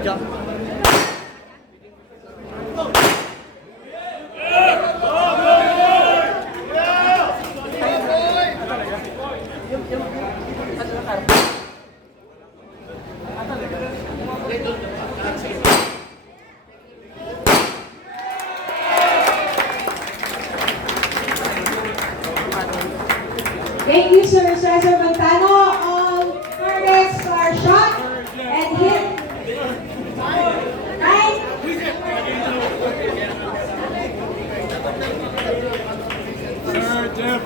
Medyo. Thank you, Sir Cesar Montano. All targets are shot and hit. Right? Sir Jeff.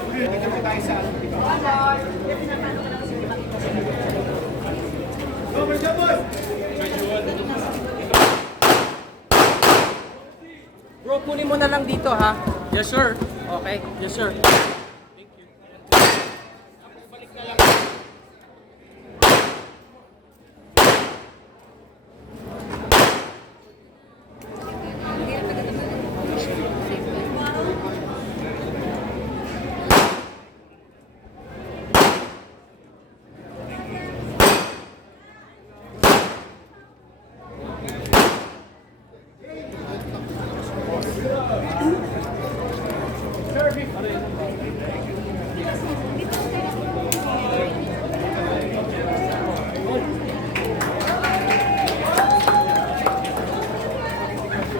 Bro, kunin mo na lang dito ha. Yes sir. Okay. Yes sir.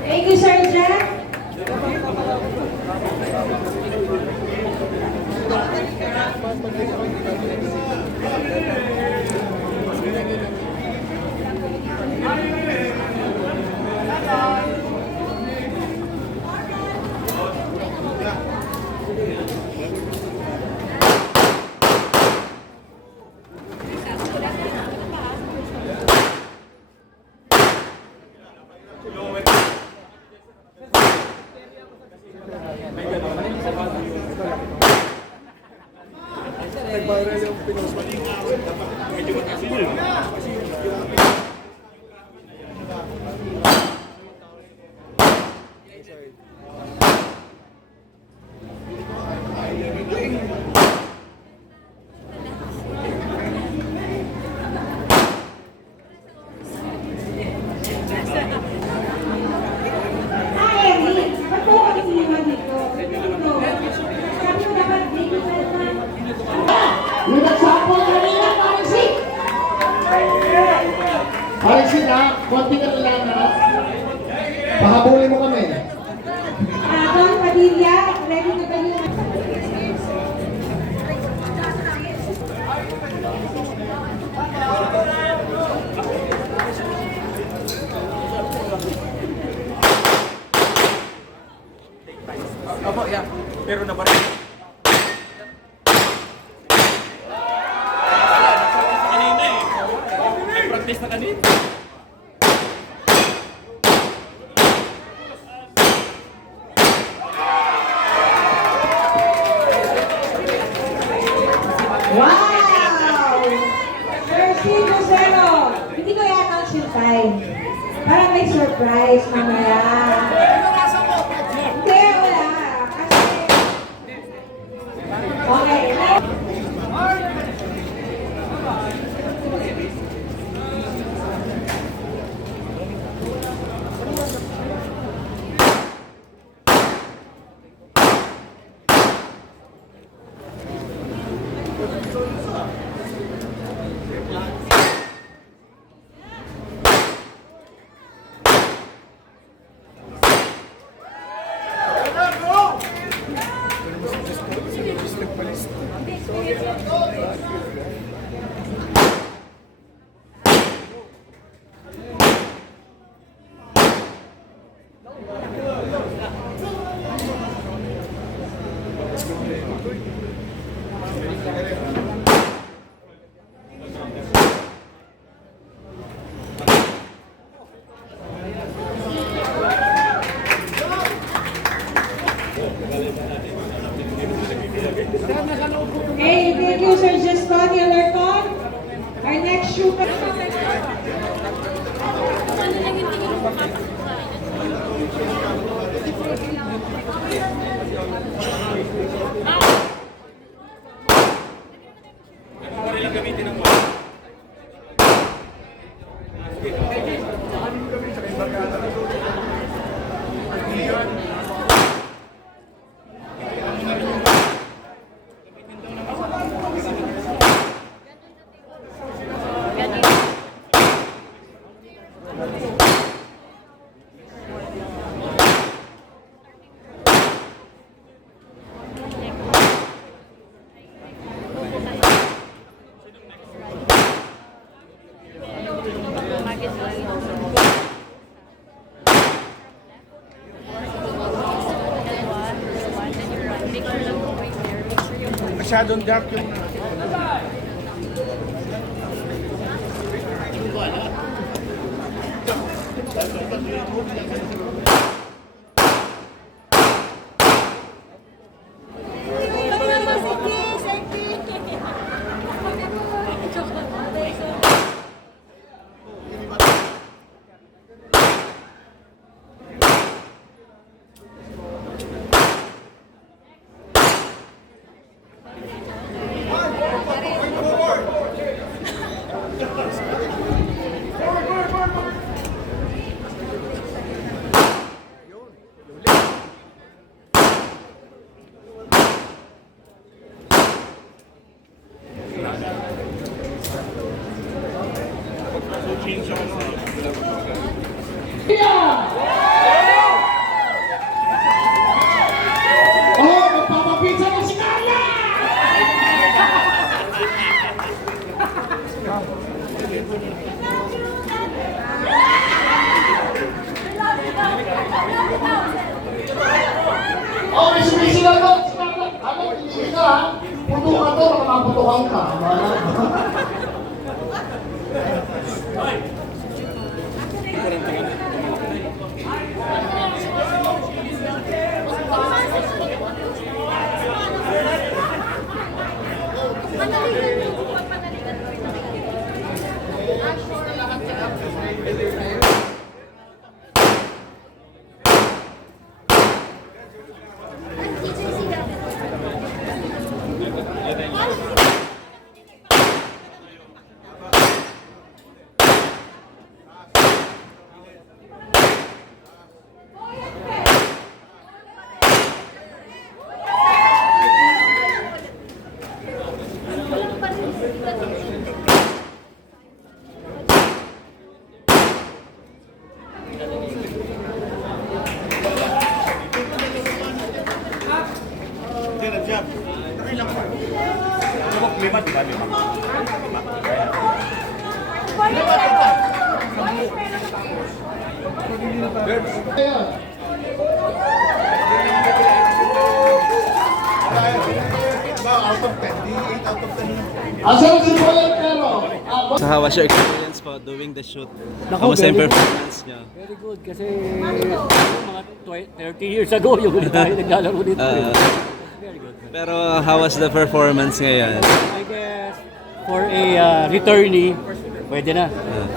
Thank you, Sir Jeff. Nag-viral yung Pinos. Medyo mataas yun. Hi, Emily. Ba't po ako naman dito? Ito. Sabi mo dapat dito sa naman. Yung nagsample kanina, Parisik! Parisik ha, konti ka lang ha. Pahabulin mo kami. Don Padilla, ready na ba yung... Opo, yeah. Pero na ba rin? Practice na kanina. Wow! Sir Steve Lucero, hindi ko i-announce yung time. Para may surprise mamaya. Hindi, wala. Okay. Hey, thank you, Sir Justoni Alarcon. Our next shooter. Gamitin ng masyadong dark yung... Oh, magpapapizza na si Carla! Oh, may sumisigaw doon si Carla. Ano, hindi ka ha? Putukan to, makaputukan ka. Asan si Boyan pero? So how was your experience po doing the shoot? Kamusta yung performance niyo? Very good kasi mga 30 years ago yung ulit tayo naglalaro dito. Very good. Pero how was the performance ngayon? I guess for a returnee, pwede na.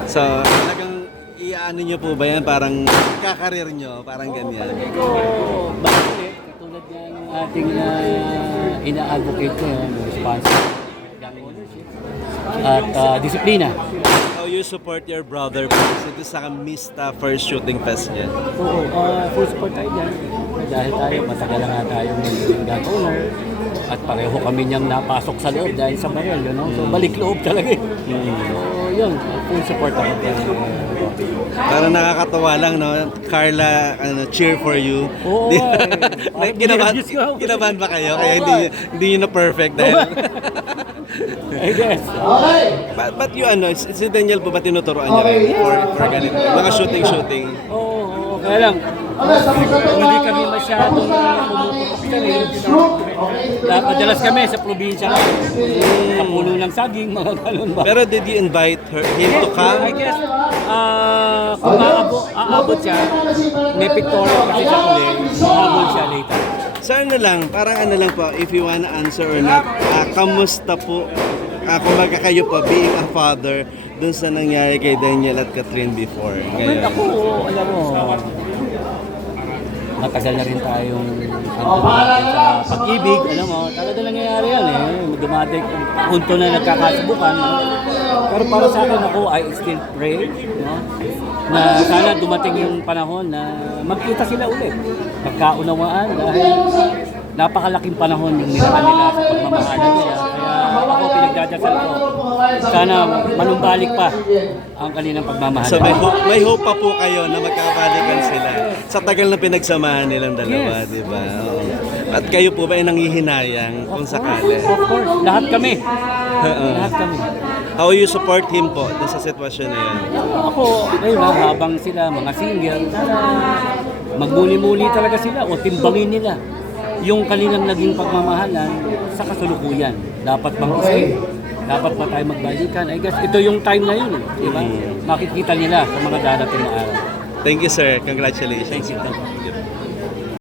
So talagang iaano niyo po ba yan? Parang kakarir niyo, parang ganyan. So, bakit ulit? Katulad nga ng ating ina-advocate ko, responsible young ownership at disiplina. How you support your brother po ito sa Mista first shooting fest niya? Oo, full support tayo dyan. Dahil tayo, matagal na nga tayong gun owner at pareho kami niyang napasok sa loob dahil sa baril, you know? So balik loob talaga eh. So yun, full support ako. Parang nakakatawa lang, no? Carla, cheer for you. Oo, Kinabahan ba kayo? Kaya hindi nyo na perfect dahil... I guess. Okay. But you si Daniel po ba tinuturoan niya rin for ganito? Mga shooting? Oo, kaya lang. Okay, tapos na ito. Hindi kami masyadong pumuputok sa rin. Madalas kami sa probinsya. Kapuno ng saging, mga ganun ba? Pero did you invite him to I come? guess, kung aabot siya, may pictorial kasi siya ulit, aabot siya later. So parang lang po, if you wanna answer or not, kamusta po, kung kayo po, being a father, dun sa nangyari kay Daniel at Catherine before? Well, Ngayon. ako, alam mo, matagal na rin tayong sa pag-ibig, alam mo, talaga nangyayari yan eh. Dumating punto na nagkakasubukan. Pero para sa akin ako, I still pray, no? Na sana dumating yung panahon na magkita sila ulit. Magkaunawaan dahil napakalaking panahon yung nilakan nila sa pagmamahalan siya. Kaya ako pinagdadasal ko, sana manumbalik pa ang kanilang pagmamahalan. So may hope pa po kayo na magkabalikan sila sa tagal na pinagsamahan nilang dalawa, Yes. di ba? Oo. At kayo po ba ay nanghihinayang kung sakali? Of course, lahat kami. Lahat kami. How you support him po dun sa sitwasyon na yan? Ako, ngayon habang sila mga single, sana magmuli-muli talaga sila o timbangin nila yung kanilang naging pagmamahalan sa kasulukuyan. Dapat bang isip? Dapat ba tayo magbalikan? I guess ito yung time na yun, di ba? Makikita nila sa mga darating na araw. Thank you, sir. Congratulations. Thank you.